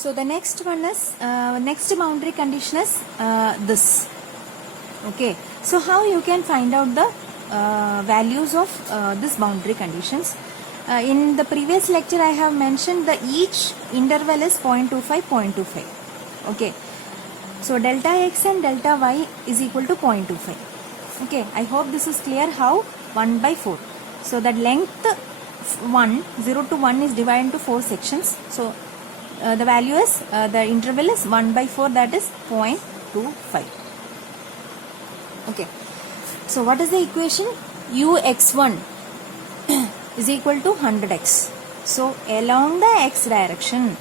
So the next one is next boundary condition is this. Okay, so how you can find out the values of this boundary conditions? In the previous lecture I have mentioned the each interval is 0.25 0.25. Okay, so delta x and delta y is equal to 0.25. Okay, I hope this is clear. How? 1 by 4. So that length 0 to 1 is divided into 4 sections. So the value is the interval is 1 by 4, that is 0.25. Okay, so what is the equation? Ux1 is equal to 100x. So along the x direction,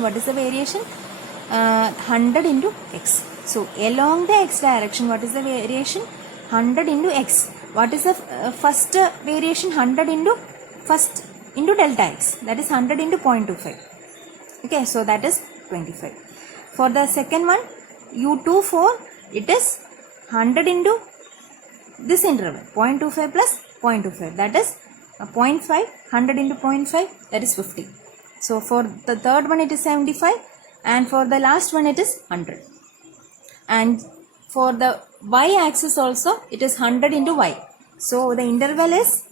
what is the variation? 100 into x. So along the x direction, what is the variation? 100 into x. What is the first variation? 100 into first into delta x, that is 100 into 0.25. Okay, so that is 25. For the second one, u24, it is 100 into this interval 0.25 plus 0.25, that is 0.5. 100 into 0.5, that is 50. So for the third one it is 75, and for the last one it is 100. And for the y axis also it is 100 into y. So the interval is,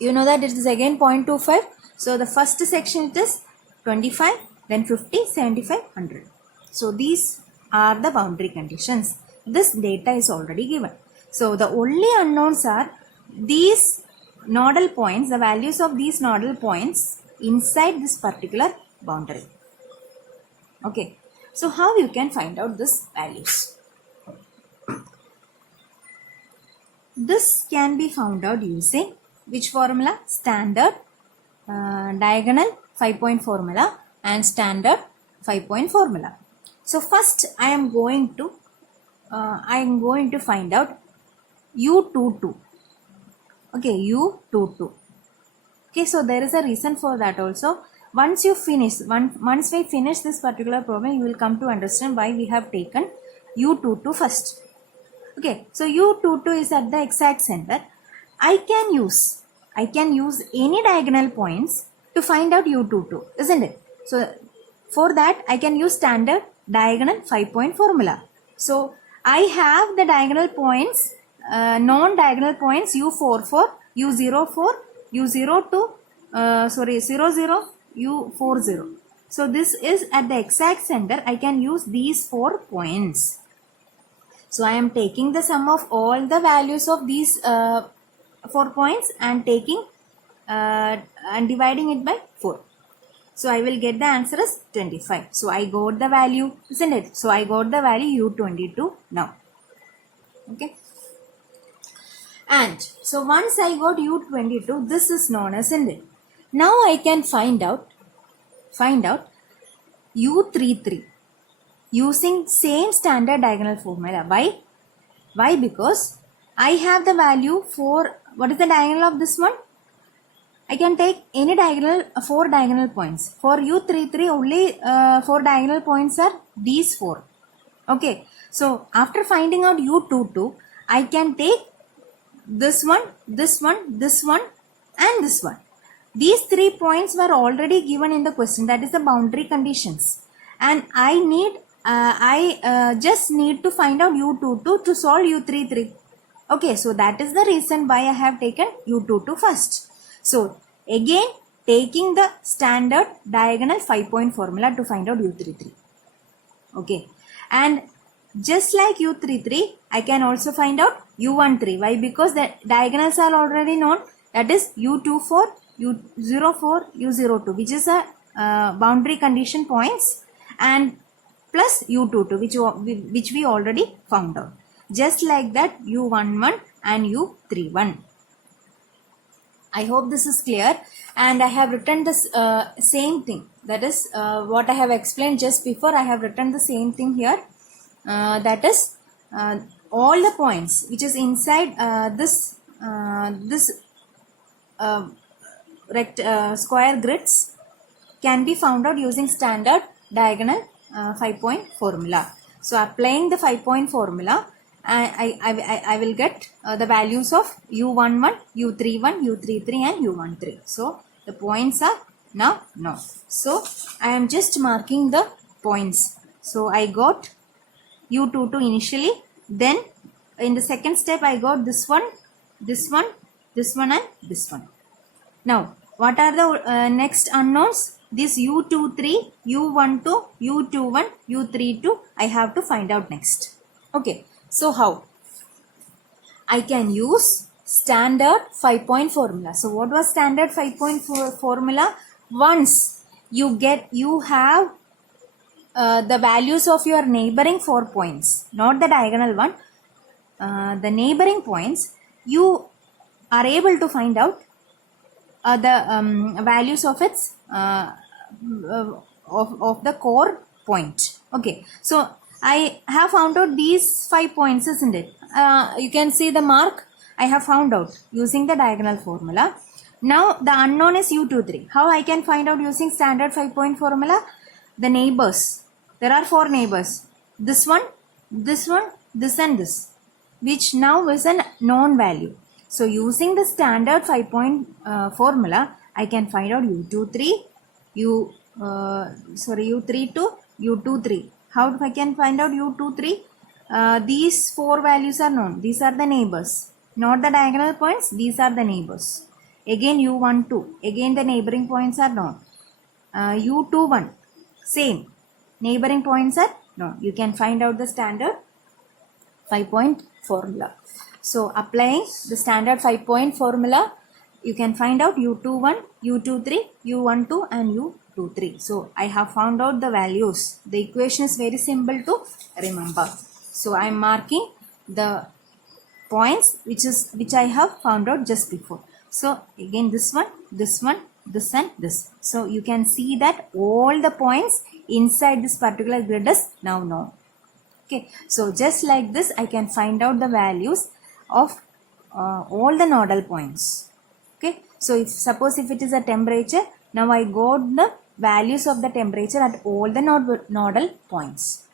you know that it is again 0.25. So the first section it is 25, then 50, 75, 100. So these are the boundary conditions. This data is already given. So the only unknowns are these nodal points, the values of these nodal points inside this particular boundary. Okay, so how you can find out this values? This can be found out using which formula? Standard diagonal 5-point formula and standard 5-point formula. So first I am going to find out U22. Okay, U22. Okay, so there is a reason for that also. Once we finish this particular problem, you will come to understand why we have taken U22 first. Okay, so U22 is at the exact center. I can use any diagonal points to find out U22, isn't it? So for that I can use standard diagonal 5-point formula. So I have the diagonal points, non-diagonal points U44, U04, U02, 00, U40. So this is at the exact center. I can use these 4 points. So I am taking the sum of all the values of these 4 points and taking and dividing it by 4. So I will get the answer as 25. So I got the value, isn't it? So I got the value U22 now. Okay. And so once I got U22, this is known as, isn't it? Now I can find out U33 using same standard diagonal formula. Why? Because I have the value for, what is the diagonal of this one? I can take any diagonal, 4 diagonal points. For U33 only 4 diagonal points are these 4. Okay, so after finding out U22, I can take this one, this one, this one and this one. These 3 points were already given in the question, that is the boundary conditions. And I just need to find out U22 to solve U33. Okay, so that is the reason why I have taken U22 first. So again taking the standard diagonal 5-point formula to find out U33. Okay, and just like U33, I can also find out U13. Why? Because the diagonals are already known, that is U24, U04, U02, which is a boundary condition points, and plus U22, which we already found out. Just like that, U11 and U31. I hope this is clear, and I have written this same thing, that is what I have explained just before. I have written the same thing here, that is all the points which is inside this square grids can be found out using standard diagonal 5-point formula. So applying the 5-point formula, I will get the values of U11, U31, U33 and U13. So the points are Now no. So I am just marking the points. So I got u22 initially, then in the second step I got this one, this one, this one and this one. Now what are the next unknowns? This u23, u12, u21, u32 I have to find out next. Okay, so how I can use standard 5-point formula. So what was standard 5-point formula? Once you have the values of your neighboring 4 points, not the diagonal one, the neighboring points, you are able to find out the values of its of the core point. Okay, so I have found out these 5 points, isn't it? You can see the mark I have found out using the diagonal formula. Now the unknown is u23. How I can find out using standard 5-point formula? The neighbors. There are 4 neighbors. This one, this one, this and this, which now is a known value. So using the standard 5-point formula, I can find out u23, u32, u23. How I can find out u23? These 4 values are known. These are the neighbors, not the diagonal points. These are the neighbors. Again u12. Again the neighboring points are known. u21. Same. Neighboring points are known. You can find out the standard 5-point formula. So applying the standard 5-point formula, you can find out u21, u23, u12 and u23. So I have found out the values. The equation is very simple to remember. So I am marking the points which I have found out just before. So again this one, this one, this and this. So you can see that all the points inside this particular grid is now known. Okay, so just like this I can find out the values of all the nodal points. Okay, so if suppose if it is a temperature, now I got the values of the temperature at all the nodal points.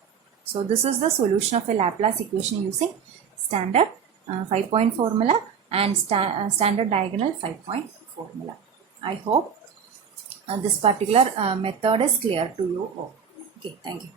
So this is the solution of a Laplace equation using standard 5-point formula and standard diagonal 5-point formula. I hope this particular method is clear to you all. Okay, thank you.